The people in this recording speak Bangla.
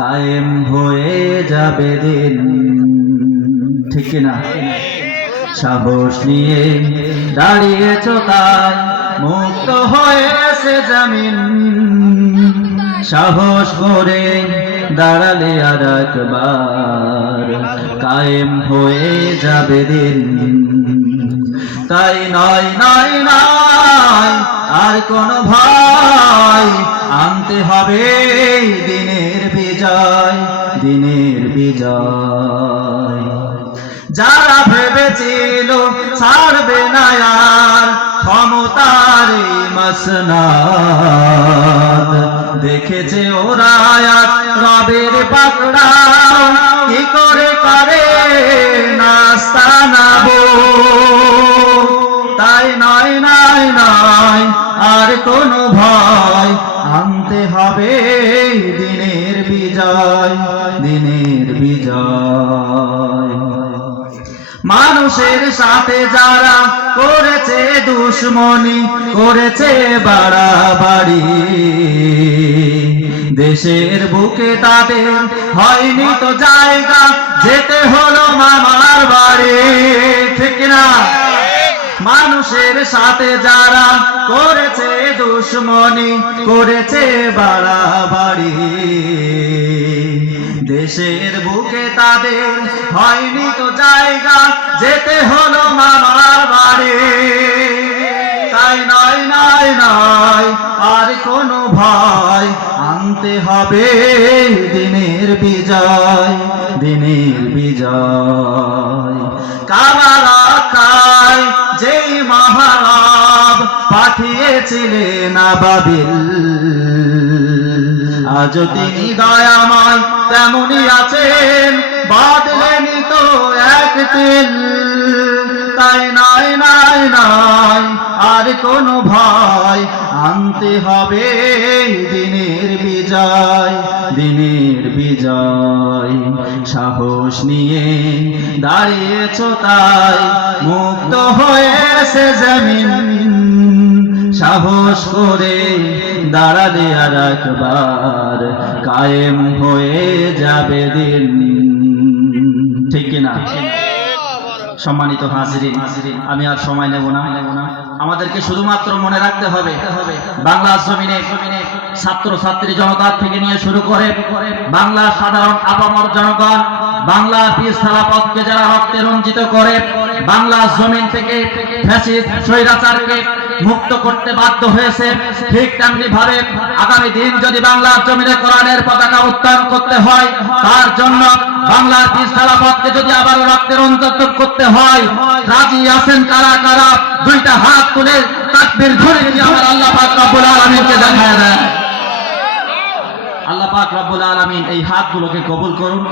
কায়েম হয়ে যাবে দিন। ঠিক না? সাহস নিয়ে দাঁড়িয়েছ তাই মুক্ত হয়েছে জামিন। সাহস করে দাঁড়ালে আর একবার কায়েম হয়ে যাবে দিন। তাই নয় নয় নয় আর কোন ভয়, আনতে হবে দিনের বিজয়, দিনের বিজয়। যারা ভেবেছিল ছাড়বে না আর ক্ষমতার মসনদ, দেখেছে ওরা রবের পাকড়াও কি করে করে নাস্তানাবো। তাই নয় নয় নয় আর কোনো ভয়, আনতে হবে দিনের বিজয়, দিনের বিজয়। মানুষের সাথে যারা করেছে দুশ্মনী, করেছে বাড়াবাড়ি, দেশের বুকে তাদের হয়নি তো জায়গা, যেতে হলো মামার বাড়ি। ঠিক না? মানুষের সাথে যারা করেছে দুশ্মনী, করেছে বাড়াবাড়ি, দেশের বুকে তাদের হয়নি তো জায়গা, যেতে হলো মামার বাড়ি। তাই নয় নয় নয় আর কোনো ভয়, আনতে হবে দিনের বিজয়, দিনের বিজয়। কারা খায় যেই মহারব পাঠিয়েছিলেন আবাবিল, আজ তিনি দয়াময় তেমনি আছেন, বদলেনি তো এক তিল। তাই নয় নয় নয় আর কোনো ভয়, আনতে হবে দিনের বিজয়, দিনের বিজয়। সাহস নিয়ে দাঁড়িয়েছ তাই মুক্ত হয়েছে জমিন। সাহস করে দাঁড়ালে আর একবার কায়েম হয়ে যাবে দিন। ঠিক কিনা? সম্মানিত হাজিরিন, আমি আর সময় নেব না। আমাদেরকে শুধুমাত্র মনে রাখতে হবে বাংলার জমিনে ছাত্র ছাত্রী জনতা থেকে নিয়ে শুরু করে বাংলার সাধারণ আপামর জনগণ, বাংলার পীর খেলাফতকে যারা রক্তে রঞ্জিত করে বাংলার জমিন থেকে ফ্যাসিস্ট স্বৈরাচারকে মুক্ত করতে বাধ্য হয়েছে, ঠিক তেমনি ভাবে আগামী দিন যদি বাংলার জমিনে কোরআনের পতাকা উত্তোলন করতে হয়, তার জন্য বাংলার পীর খেলাফতকে যদি আবার রক্তে রঞ্জিত করতে হয়, রাজি আছেন কারা কারা? দুইটা হাত তুলে তাকবীর ধরে দিয়ে আমার আল্লাহ পাক রব্বুল আলামিনকে দেখায় দেন। আল্লাহ পাক রব্বুল আলামিন এই হাতগুলোকে কবুল করুন।